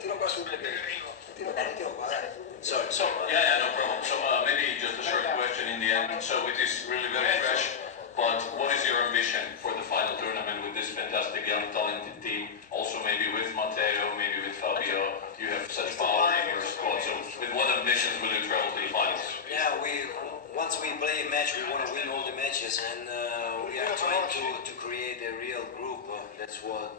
Mettilo qua sul mettilo qua, dai. Sorry. So, yeah, no problem. So maybe just a short question in the end. So it is really very fresh, but what is your ambition for the final tournament with this fantastic young talented team? Also maybe with Matteo, maybe with Fabio. You have such power in your squad. So with what ambitions will you travel to the finals? Yeah, once we play a match, we want to win all the matches, and we are trying to create a real group. That's what